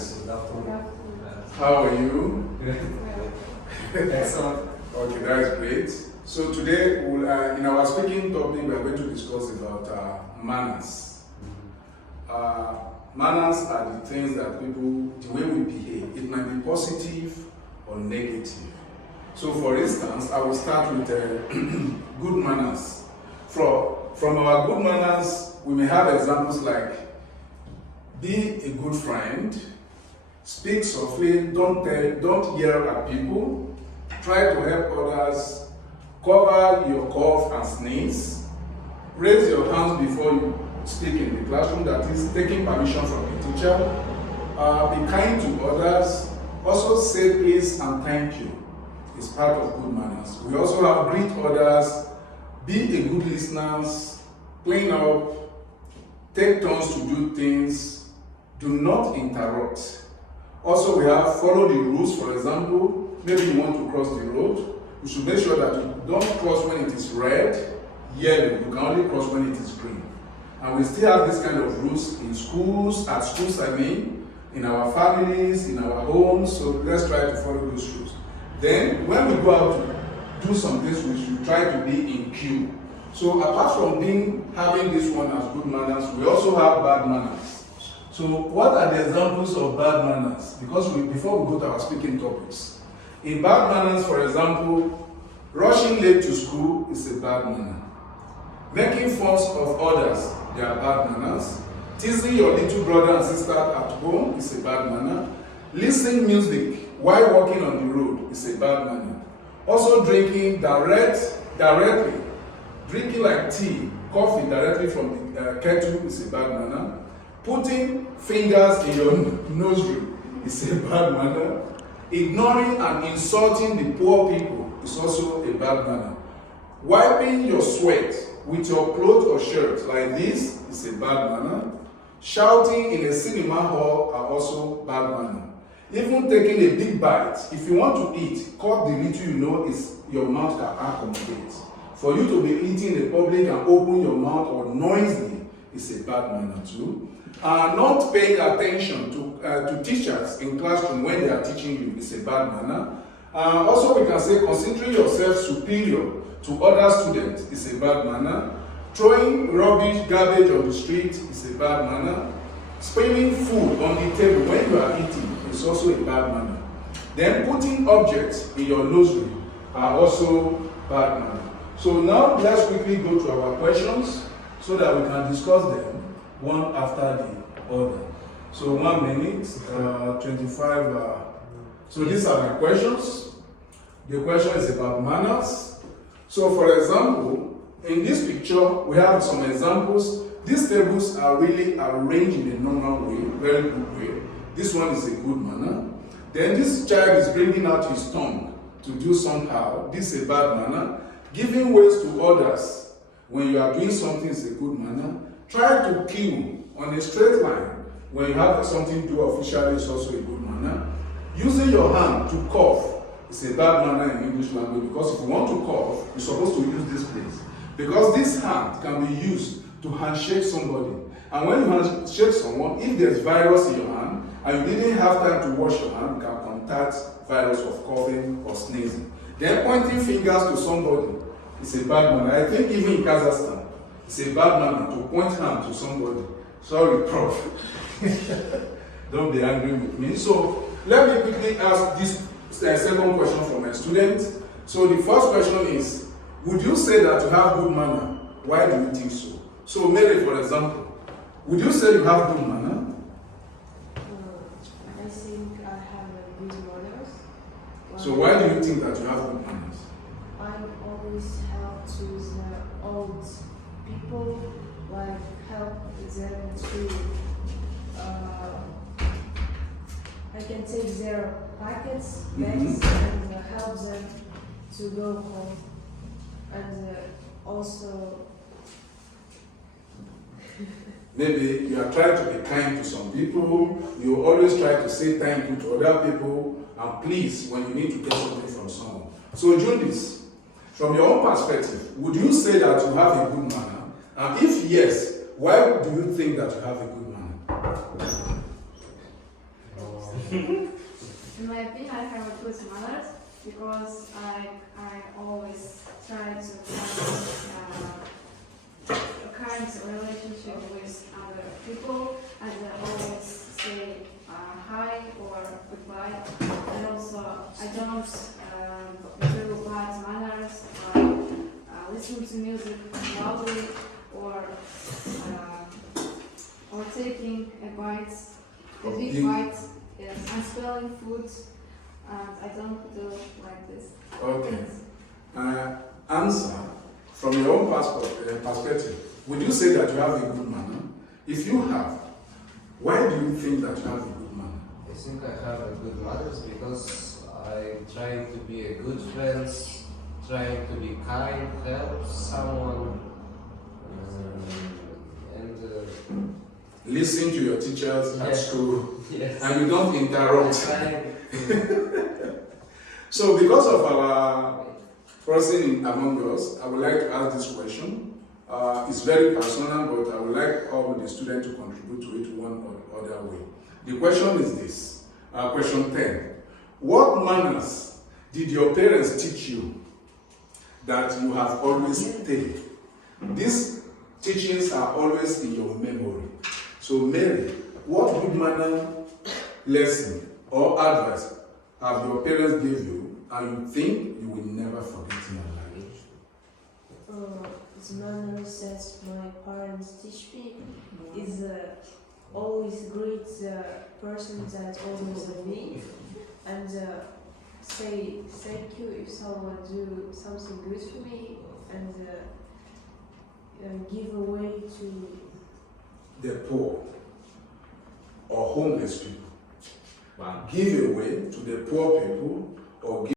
friends. How are you? Excellent. Okay, that is great. So today, in our speaking topic, we are going to discuss about manners. Manners are the things that people, the way we behave. It might be positive or negative. So for instance, I will start with good manners. From our good manners, we may have examples like be a good friend, speak softly, don't yell at people, try to help others, cover your cough and sneeze, raise your hands before you speak in the classroom, that is taking permission from the teacher, be kind to others, also say please and thank you. It's part of good manners. We also have greet others, be a good listener, clean up, take turns to do things, do not interrupt. Also, we have follow the rules. For example, maybe you want to cross the road, you should make sure that you don't cross when it is red, yellow. You can only cross when it is green. And we still have this kind of rules in schools, in our families, in our homes. So let's try to follow those rules. Then, when we go out to do some things, we should try to be in queue. So apart from having this one as good manners, we also have bad manners. So what are the examples of bad manners? Because before we go to our speaking topics. In bad manners, for example, rushing late to school is a bad manner. Making fun of others, they are bad manners. Teasing your little brother and sister at home is a bad manner. Listening music while walking on the road is a bad manner. Also drinking directly, drinking like tea, coffee directly from the kettle is a bad manner. Putting fingers in your nose is a bad manner. Ignoring and insulting the poor people is also a bad manner. Wiping your sweat with your clothes or shirt like this is a bad manner. Shouting in a cinema hall are also bad manner. Even taking a big bite, if you want to eat, cut the little you know is your mouth can accommodate. For you to be eating in public and open your mouth or noisily is a bad manner too. Not paying attention to teachers in classroom when they are teaching you is a bad manner. Also, we can say considering yourself superior to other students is a bad manner. Throwing rubbish, garbage on the street is a bad manner. Spilling food on the table when you are eating is also a bad manner. Then putting objects in your nursery are also bad manner. So now let's quickly go to our questions so that we can discuss them one after the other. So 1 minute, 25. So these are my questions. The question is about manners. So for example, in this picture, we have some examples. These tables are really arranged in a normal way, very good way. This one is a good manner. Then this child is bringing out his tongue to do somehow. This is a bad manner. Giving ways to others when you are doing something is a good manner. Try to queue on a straight line when you have something to do officially is also a good manner. Using your hand to cough is a bad manner in English language because if you want to cough, you're supposed to use this place. Because this hand can be used to handshake somebody. And when you handshake someone, if there's virus in your hand and you didn't have time to wash your hand, you can contact virus of coughing or sneezing. Then pointing fingers to somebody is a bad manner. I think even in Kazakhstan, it's a bad manner to point hand to somebody. Sorry, Prof. Don't be angry with me. So let me quickly ask this second question from my students. So the first question is, would you say that you have good manner? Why do you think so? So Mary, for example, would you say you have good manner? I think I have good manners. So why do you think that you have good manners? I always help to the old people, like help them to, I can take their packets, bags, and help them to go home. And also, maybe you are trying to be kind to some people, you always try to say thank you to other people, and please when you need to get something from someone. So Jundis, from your own perspective, would you say that you have a good manner? And if yes, why do you think that you have a good manner? In my opinion, I have a good manners because I always try to have a kind relationship with other people, and I always say hi or goodbye. And also, I don't do bad manners like listen to music loudly or taking a big Big- bite. Yes, and spelling food, and I don't do like this. Okay. Answer from your own perspective. Would you say that you have a good manner? If you have, why do you think that you have a good manner? I think I have a good manners because I try to be a good friend, trying to be kind, help someone, and Listen to your teachers at Yes. school, yes. and you don't interrupt. Trying to- So, because of our person among us, I would like to ask this question. It's very personal, but I would like all the students to contribute to it one or other way. The question is this, question 10. What manners did your parents teach you that you have always stayed? These teachings are always in your memory. So Mary, what good manner lesson or advice have your parents give you and you think you will never forget in your life? The manners that my parents teach me is always greet the person that always with me and say thank you if someone do something good for me and give away to The poor or homeless people. Wow. Give away to the poor people or give